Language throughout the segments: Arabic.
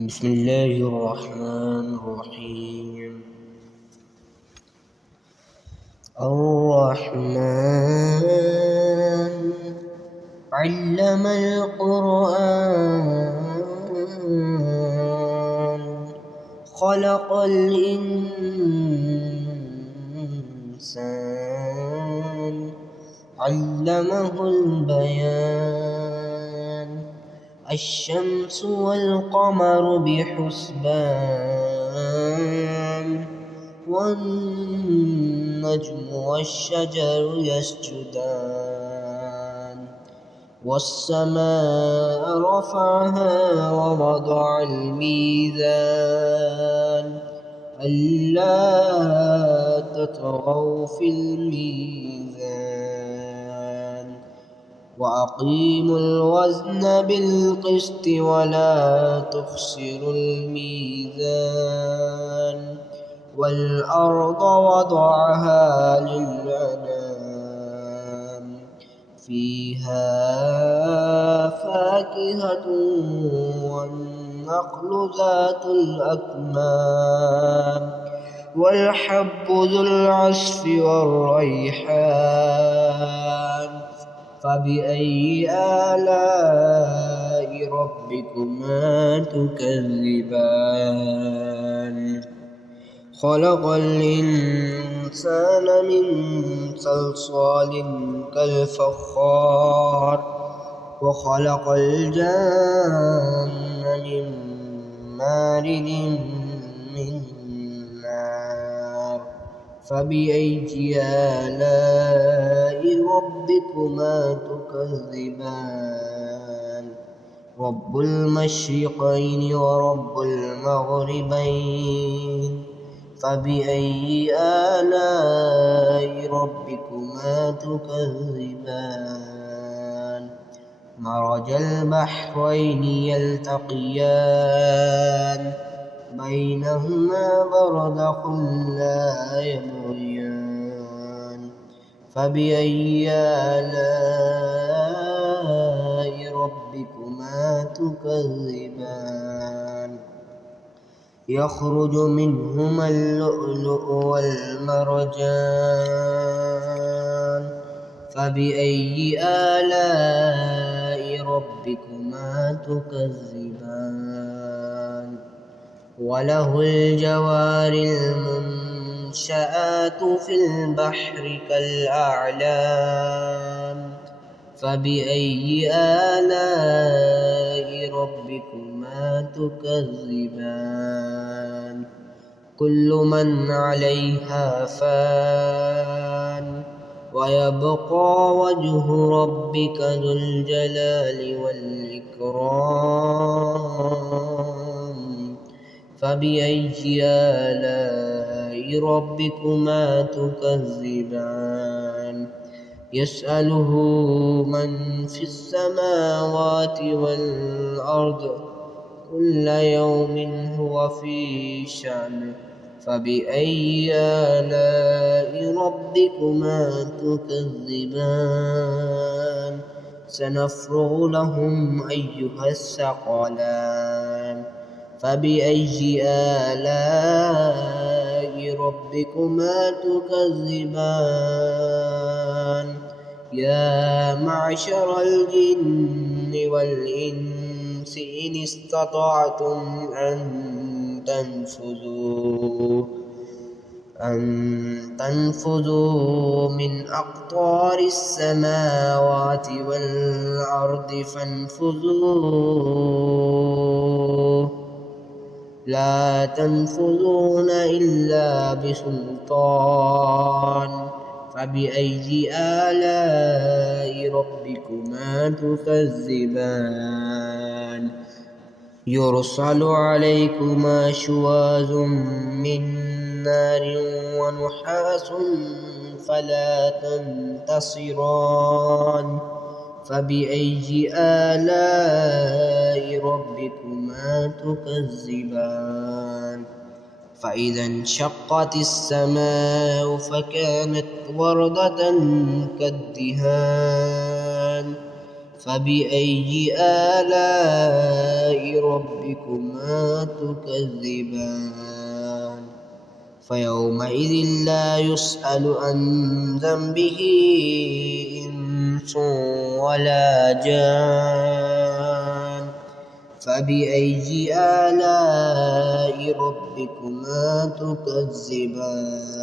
بسم الله الرحمن الرحيم. الرحمن علم القرآن خلق الإنسان علمه البيان الشمس والقمر بحسبان والنجم والشجر يسجدان والسماء رفعها ووضع الميزان ألا تطغوا في الميزان وأقيموا الوزن بالقسط ولا تخسروا الميزان والأرض وضعها للأنام فيها فاكهة والنخل ذات الأكمام والحب ذو العصف والريحان فبأي آلاء ربكما تكذبان خلق الإنسان من صلصال كالفخار وخلق الجان من مارد من نار فبأي آلاء ربكما تكذبان رب المشرقين ورب المغربين فبأي آلاء ربكما تكذبان مرج البحرين يلتقيان بينهما برزخ لا يبغيان فبأي آلاء ربكما تكذبان يخرج منهما اللؤلؤ والمرجان فبأي آلاء ربكما تكذبان وله الجوار المنشآت في البحر كالأعلام فبأي آلاء ربكما تكذبان كل من عليها فان ويبقى وجه ربك ذو الجلال والإكرام فبأي آلاء ربكما تكذبان يسأله من في السماوات والأرض كل يوم هو في شأن فبأي آلاء ربكما تكذبان سنفرغ لهم أيها الثقلان فبأي آلاء ربكما تكذبان يا معشر الجن والإنس إن استطعتم أن تنفذوا من أقطار السماوات والأرض فانفذوا لا تنفذون إلا بسلطان فبأي آلاء ربكما تكذبان يرسل عليكما شواظ من نار ونحاس فلا تنتصران فبأي آلاء ربكما تكذبان فإذا انشقت السماء فكانت وردة كالدهان فبأي آلاء ربكما تكذبان فيومئذ لا يسأل عن ذنبه إنس ولا جان فبأي آلاء ربكما تكذبان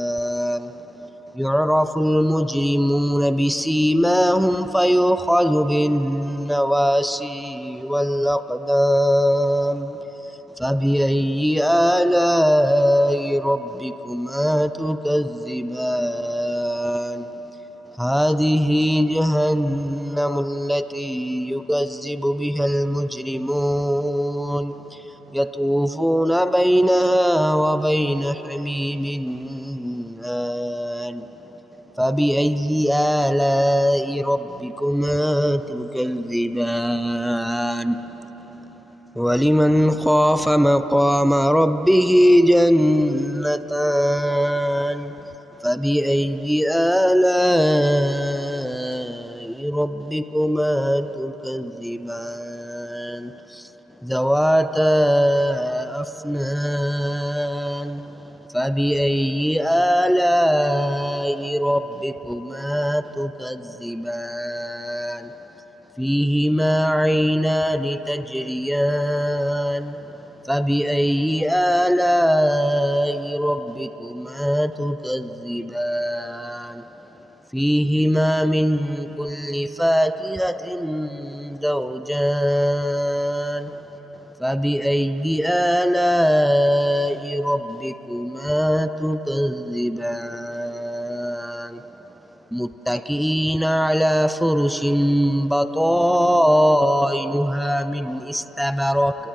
يعرف المجرمون بسيماهم فيؤخذ بالنواسي والأقدام فبأي آلاء ربكما تكذبان هذه جهنم التي يكذب بها المجرمون يطوفون بينها وبين حميم آن فبأي آلاء ربكما تكذبان ولمن خاف مقام ربه جنتان فبأي آلاء ربكما تكذبان ذواتا أفنان فبأي آلاء ربكما تكذبان فيهما عينان تجريان فبأي آلاء ربكما تكذبان فيهما من كل فاكهة زوجان فبأي آلاء ربكما تكذبان متكئين على فرش بطائنها من استبرق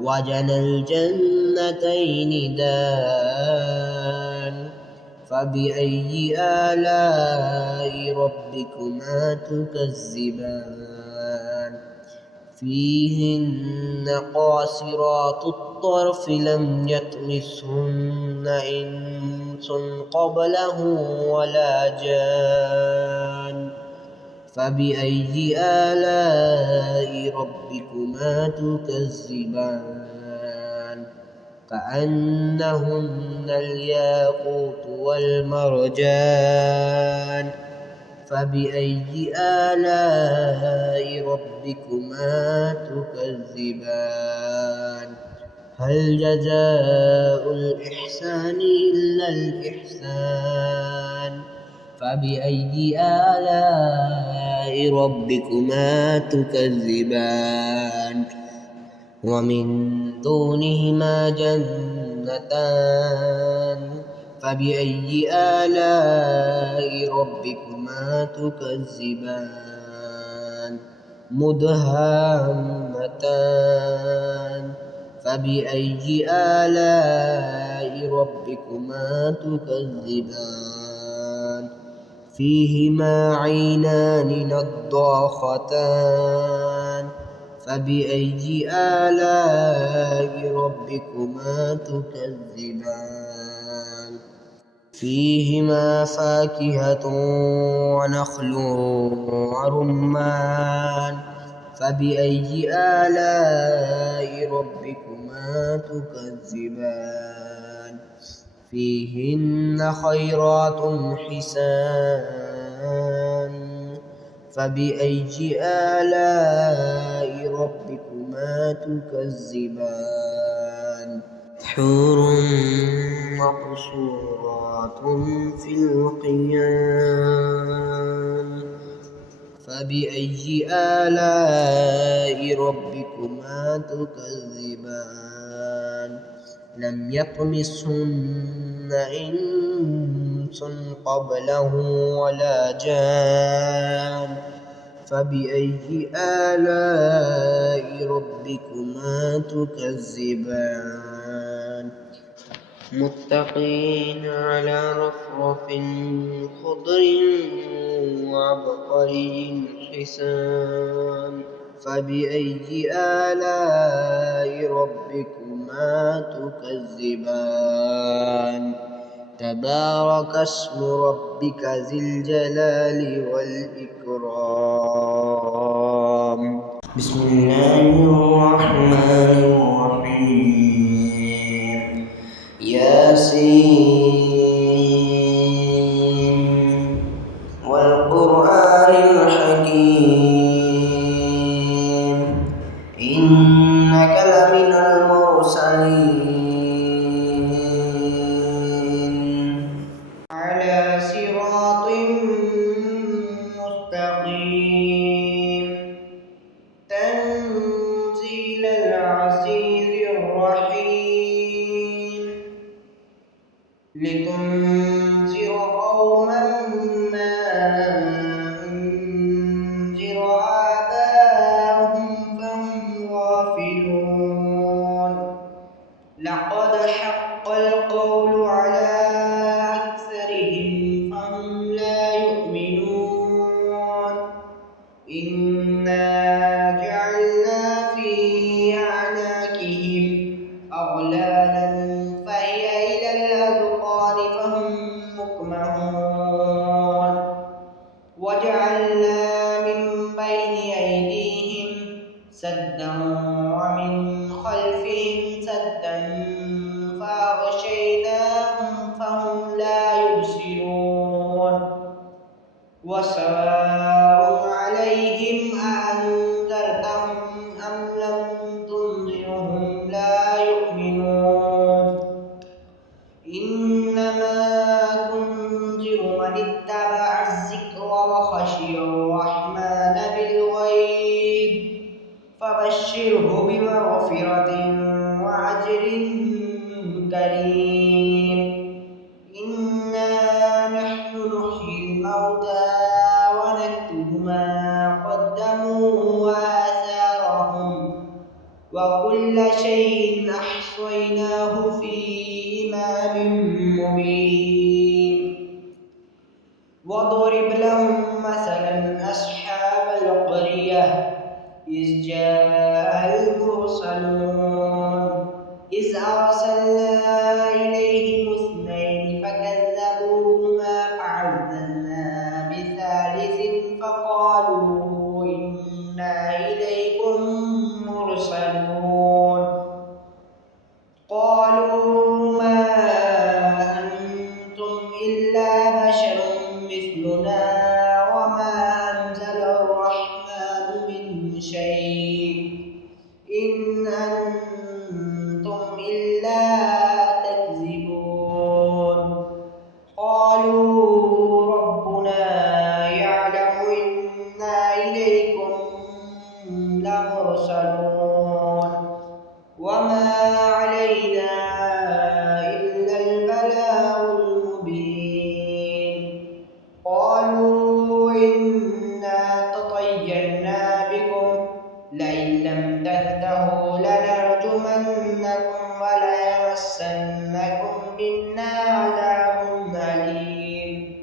وجنى الجنتين دان فبأي آلاء ربكما تكذبان فيهن قاصرات الطرف لم يطمثهن إنس قبله ولا جان فبأي آلاء ربكما تكذبان كأنهن الياقوت والمرجان فبأي آلاء ربكما تكذبان هل جزاء الإحسان إلا الإحسان فبأي آلاء ربكما تكذبان ومن دونهما جنتان فبأي آلاء ربكما تكذبان مدهامتان فبأي آلاء ربكما تكذبان فيهما عينان نضاختان فبأي آلاء ربكما تكذبان فيهما فاكهة ونخل ورمان فبأي آلاء ربكما تكذبان فيهن خيرات حسان فبأي آلاء ربكما تكذبان حور مقصورات في الخيام فبأي آلاء ربكما تكذبان لم يطمثهن إنس قبله ولا جان فبأي آلاء ربكما تكذبان متقين على رفرف خضر وعبقري حسان فبأي آلاء ربكما تكذبان تبارك اسم ربك ذي الجلال والإكرام بسم الله الرحمن الرحيم ياسين والقرآن الحكيم إنك لمن المرسلين على صراط مستقيم تنزيل العزيز الرحيم لتنذر قوما ما أنذر آباؤهم فهم غافلون لقد حق القول على أكثرهم فهم لا يؤمنون إنا جعلنا في أعناقهم أغلالا فهي إلى الأذقان فهم مقمحون وجعلنا من بين أيديهم سدا ومن خلفهم سدا فأغشيناهم فهم لا يبصرون وسواء عليهم أأنذرتهم أم لم تنذرهم لا يؤمنون إنما تنذر من اتبع الذكر وخشي الرحمن بالغيب فبشره بمغفرة وأجر كريم إنا نحن نحيي الموتى ونكتب ما قدموا وآثارهم وكل شيء أحصيناه في إمام مبين واضرب لهم مثلا أصحاب القرية إذ جاء المرسلون إذ أرسلنا إليهم اثنين فكذبوهما فعززنا بثالث فقالوا إنا إليكم مرسلون قالوا ما أنتم إلا بشر مثلنا وما أنزل الرحمن من شيء إن أنتم إلا تكذبون قالوا ربنا يعلم إنا إليكم لمرسلون وما علينا إلا البلاغ المبين قالوا إنا تطيرنا بكم لئن لم تنتهوا لنرجمنكم وليمسنكم منا عذاب أليم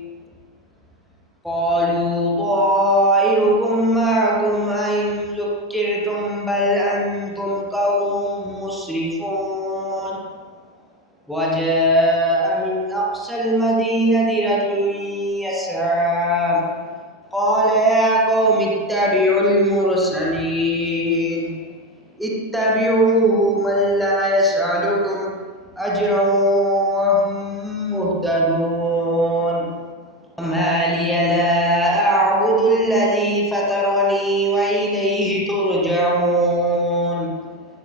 قالوا طائركم معكم أئن ذكرتم بل أنتم قوم مسرفون وجاء من أقصى المدينة رجل يسعى قال يا قوم اتبعوا المرسلين اتبعوا من لا يسألكم أجرا وهم مهتدون وما لي لا أعبد الذي فطرني وإليه ترجعون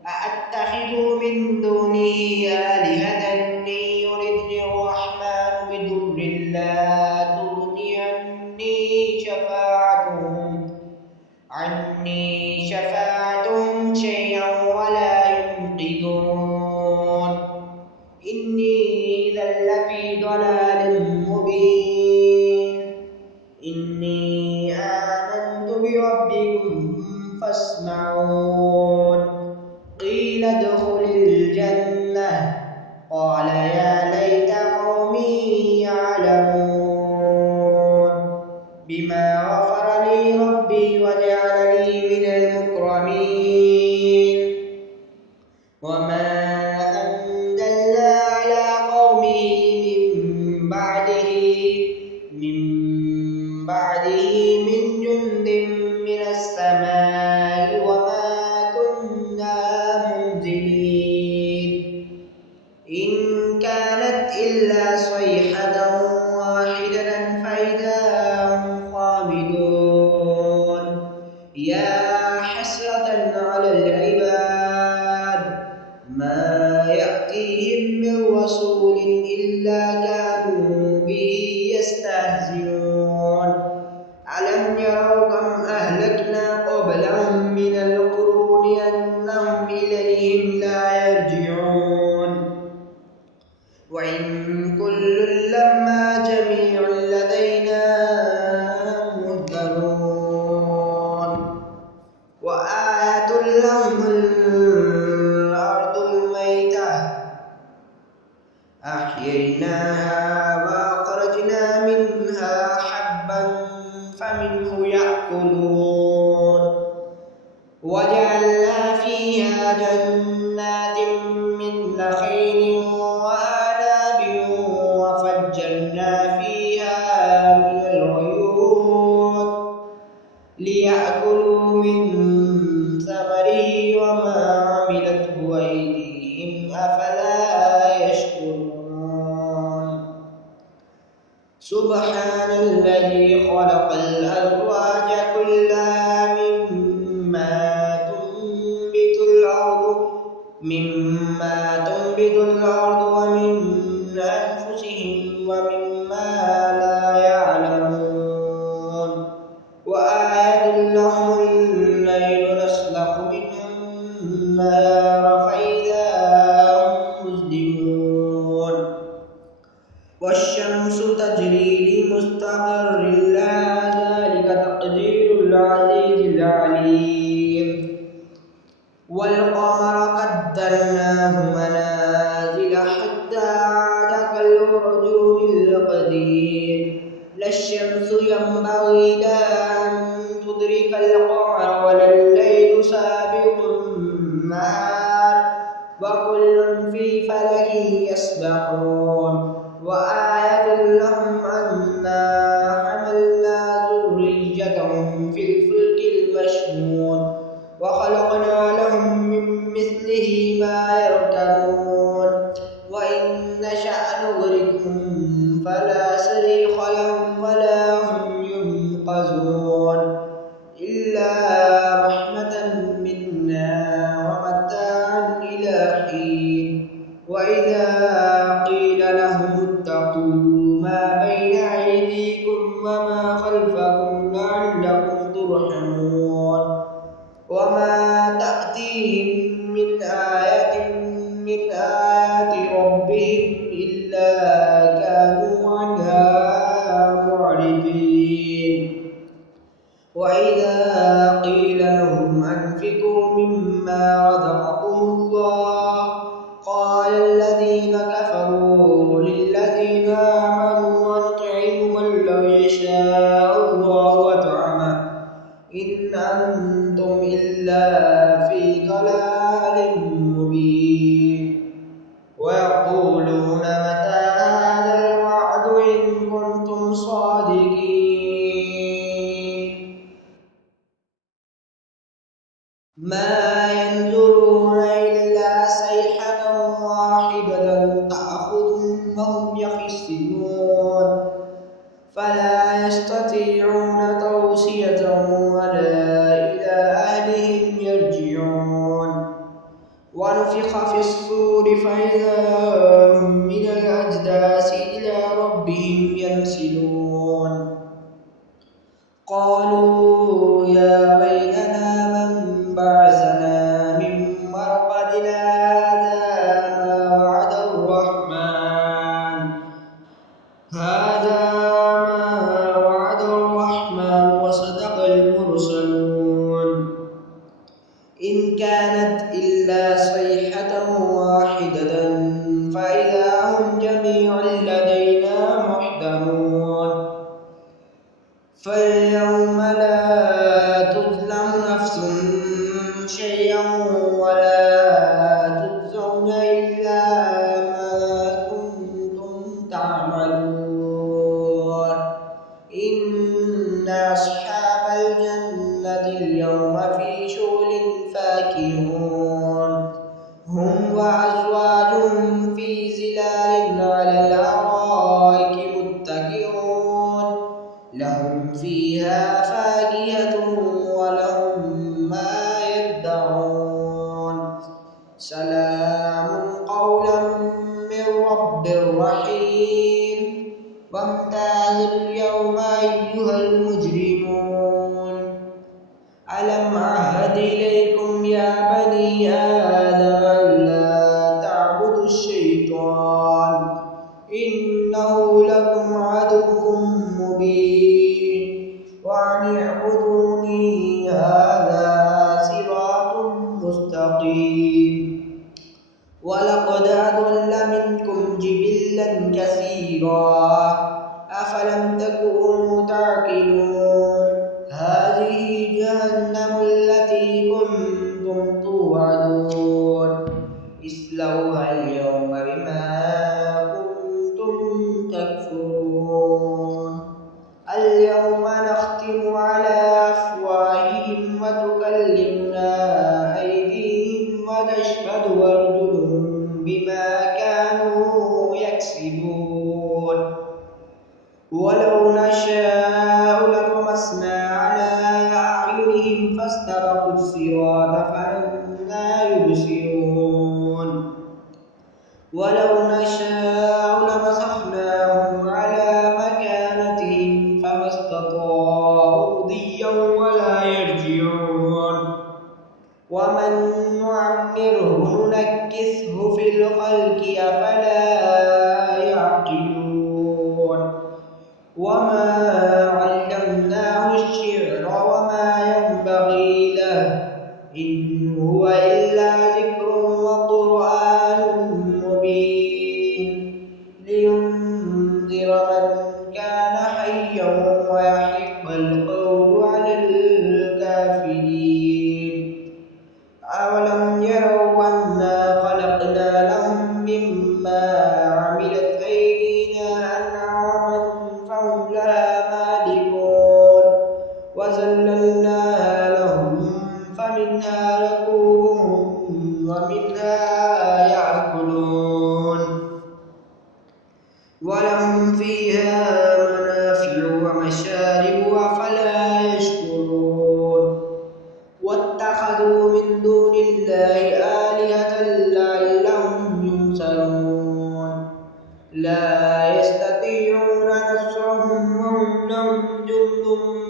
أأتخذ من دونه آلهة إن يردني الرحمن بضر لا تغني عني شفاعتهم شيئا ولا ينقذون إني إذا لفي ضلال مبين إني آمنت بربكم فاسمعون قيل ادخل الجنة ما يأتيهم من رسول إلا كانوا به يستهزئون ألم يروا كم أهلكنا قبلهم من القرون أنهم إليهم لا يرجعون وإن كل لما جميع لدينا محضرون وآية لهم الأرض الميتة أحييناها وأخرجنا منها حبا فمنه يأكلون وجعلنا فيها جنات من نخيل وأعناب وفجرنا فيها من العيون ليأكلوا من ثمره وما عملته أيديهم أفلا يشكرون سبحان الذي خلق الأزواج كلها مما تنبت الأرض ومن أنفسهم ومما لا يعلمون وآية لهم الليل نسلخ منه النهار فإذا هم مظلمون والشمس تجري لمستقر لها ذلك تقدير العزيز العليم والقمر قدرناه منازل حتى عاد كالعرجون القديم لا الشمس ينبغي لها أن تدرك القمر ولا الليل سابق النهار وكل في فلك يسبحون وآية لهم أنا حملنا ذريتهم في الفلك المشحون وخلقنا لهم من مثله ما يركبون وإن نشأ نغرقهم فلا صريخ لهم ولا هم ينقذون إلا رحمة منا ومتاعا إلى حين وإذا قيل لهم اتقوا ما بين أيديكم وما خلفكم لعلكم ترحمون وما تأتيهم من آية من آيات ربهم إلا كانوا عنها معرضين وإذا قيل لهم أنفقوا مما رزقكم الله قال الذين كفروا للذين آمنوا أنطعم من لو يشاء الله أطعمه إن أنتم إلا في ضلال مبين ويقولون متى هذا الوعد إن كنتم صادقين ما ينظرون إلا صيحة واحدة تأخذهم وهم يخصمون فلا يستطيعون توصية ولا إلى أهلهم يرجعون ونفخ في الصور فإذا هم من الأجداث إلى ربهم ينسلون قالوا يا ويلنا من بعثنا من مرقدنا هذا ما وعد الرحمن وصدق المرسلون إن كانت إلا صيحة واحدة فإذا هم جميع لدينا محضرون فاليوم لا تظلم نفس شيئا ولا تجزون إلا ما كنتم تعملون إن أصحاب الجنة اليوم في شغل فاكهون هم وأزواجهم في ظلال على الأرائك متكئون لهم فيها فاكهة ولهم ما يدعون سلام سلام قولا من رب رحيم وامتازوا اليوم أيها المجرمون ألم أعهد إليكم يا بني آدم ألا تعبدوا الشيطان إنه لكم عدو مبين وأن اعبدوني هذا صراط مستقيم ولقد أضل منكم جبلا كثيرا أفلم تكونوا تعقلون هذه جهنم التي كنتم توعدون اصلوها اليوم بما كنتم تكفرون اليوم نختم على أفواههم وتكلمنا أيديهم وتشهد أرجلهم بما كانوا يكسبون ولو نشاء لطمسنا على أعينهم فاستبقوا الصراط فأنى يبصرون ولو نشاء لمسخناهم على مكانتهم فما استطاعوا مضيا ولا يرجعون ومن نعمره ننكسه في الخلق أفلا يعقلون وما علمناه الشعر وما ينبغي له إن هو إلا ذكر وقرآن مبين لينذر من كان حيا ويحق القول على الكافرين أولم يروا أنا خلقنا لهم مما عملت أيدينا أنعاما فهم لها مالكون وذللناها لهم فمنها ركوبهم ومنها يأكلون ولهم فيها منافع ومشارب أفلا يشكرون واتخذوا من دون الله آلهة لعلهم ينصرون لا يستطيعون نصرهم وهم لهم جند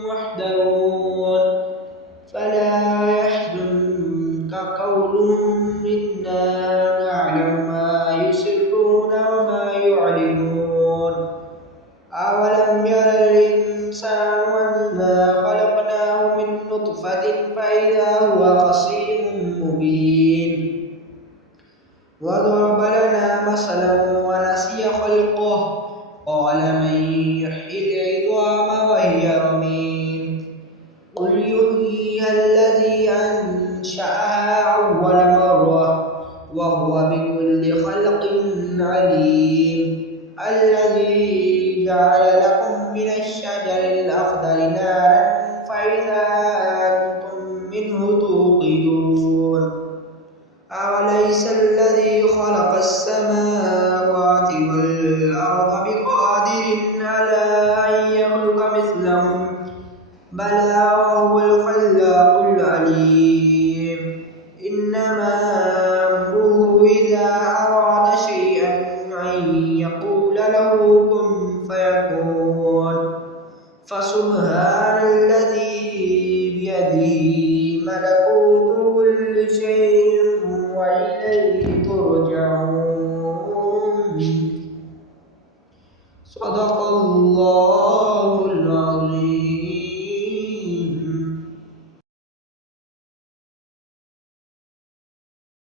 محضرون فلا يحزنك قولهم إنا نعلم ما يسرون وما يعلنون أولم ير الإنسان أنا خلقناه من نطفة فإذا هو خصيم مبين وضرب لنا مثلا ونسي خلقه قال من يحيي العظام وهي رميم قل يحييها الذي أنشأها أول مرة وهو بكل خلق عليم الذي جعل لكم من الشجر الأخضر نارا فإذا أنتم منه توقدون أوليس الذي خلق السماوات والأرض بقادر على أن يخلق مثلهم بلى وهو الخلاق العليم إنما أمره إذا أراد شيئا أن يقول له كن فيكون فسبحان الذي بيده ملكوت كل شيء